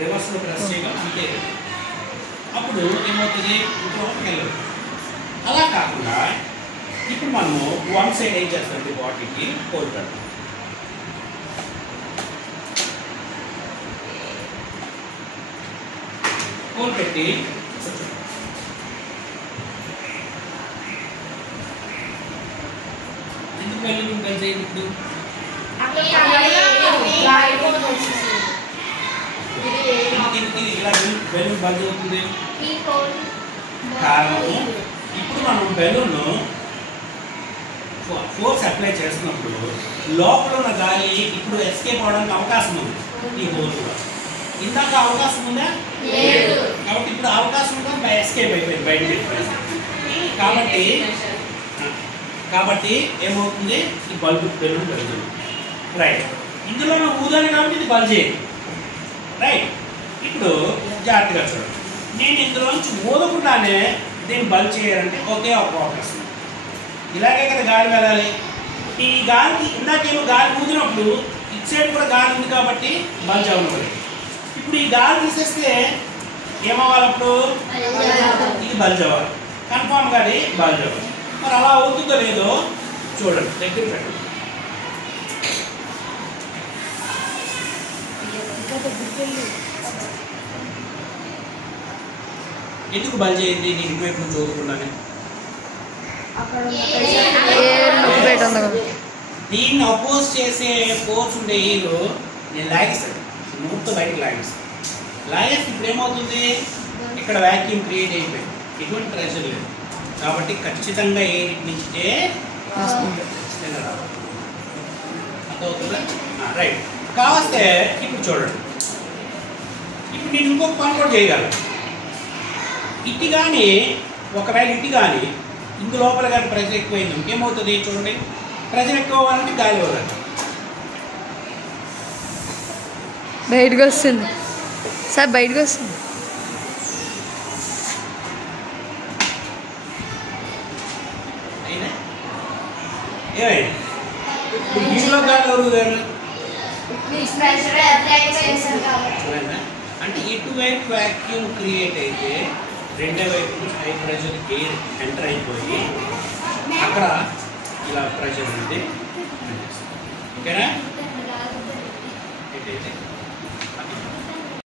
రివర్స్లో ప్రెస్ చేయడం అంతే. అప్పుడు ఏమవుతుంది, ఇంట్లోకి వెళ్ళదు. అలా కాకుండా ఇప్పుడు మనము వన్ సైడ్ ఏం చేస్తాం, బాటిల్కి హోల్ పెడతాం. హోల్ పెట్టి ఎందుకు బెలూన్ బెల్ చేయండి. ఇప్పుడు ఇలా బెలూన్ బంద్ అవుతుంది కారణము, ఇప్పుడు మనం బెలూన్ ఫోర్స్ అప్లై చేస్తున్నప్పుడు లోపల ఉన్న గాలి ఇప్పుడు ఎస్కేప్ అవడానికి అవకాశం ఉంది. ఈ హోల్లో ఇందాక అవకాశం ఉందా? కాబట్టి ఇప్పుడు అవకాశం ఉందా, ఎస్కేప్ అయిపోయింది బయటకి. కాబట్టి ఏమవుతుంది, ఈ బల్బు బెలూన్ పెరుగుతుంది. రైట్, ఇందులో ఊదాలి కాబట్టి ఇది బల్బ్ చేయండి. రైట్, ఇప్పుడు జాగ్రత్తగా చూడండి. నేను ఇందులోంచి ఊదకుండానే దీన్ని బల్బ్ చేయాలంటే ఒకే ఒక అవకాశం. ఇలాగే కదా గాలి వెళ్ళాలి. ఈ గాలికి ఇందాకేమో గాలి ఊదినప్పుడు ఇటు సైడ్ కూడా గాలి ఉంది కాబట్టి బల్బ్ అవ్వదు. ఇప్పుడు ఈ గాలి తీసేస్తే ఏమవ్వాలి, అప్పుడు ఇది బల్బ్ అవ్వాలి, కన్ఫామ్గా అది బల్బ్ అవ్వాలి. మరి అలా అవుతుందో లేదో చూడండి, దగ్గర పెట్టండి. ఎందుకు బల్బ్ చేయండి, నేను ఇటువైపు నుంచి చదువుకున్నాను. దీన్ని అపోజ్ చేసే ఫోర్స్ ఉండే హీరో నేను లాగేస్తాను, మూడుతో బయటకు లాగేస్తాను. లాగేస్తే ఇప్పుడు ఏమవుతుంది, ఇక్కడ వ్యాక్యూమ్ క్రియేట్ అయిపోయింది, ఎటువంటి ప్రెషర్ లేదు. కాబట్టి ఖచ్చితంగా ఎయిర్ నుంచితే ఖచ్చితంగా రావాలి. అర్థమవుతుందా? రైట్, కావస్తే ఇప్పుడు చూడండి. ఇప్పుడు నేను ఇంకొక పని కూడా చేయగలను. ఇటు కానీ ఒకవేళ ఇటు కానీ ఇందు లోపల కానీ ప్రెషర్ ఎక్కువైంది ఇంకేమవుతుంది చూడండి. ప్రెషర్ ఎక్కువ అవ్వాలంటే గాలి వదలండి, బయటకు వస్తుంది సార్, బయటకు వస్తుంది. అయినా ఏమైంది, దీనిలో గాలి వదులుతారు అంటే ఇటువైపు వ్యాక్యూమ్ క్రియేట్ అయితే రెండో వైపు నుంచి హై ప్రెషర్ ఎయిర్ ఎంటర్ అయిపోయి అక్కడ ఇలా ప్రెషర్ ఉంది. ఓకేనా?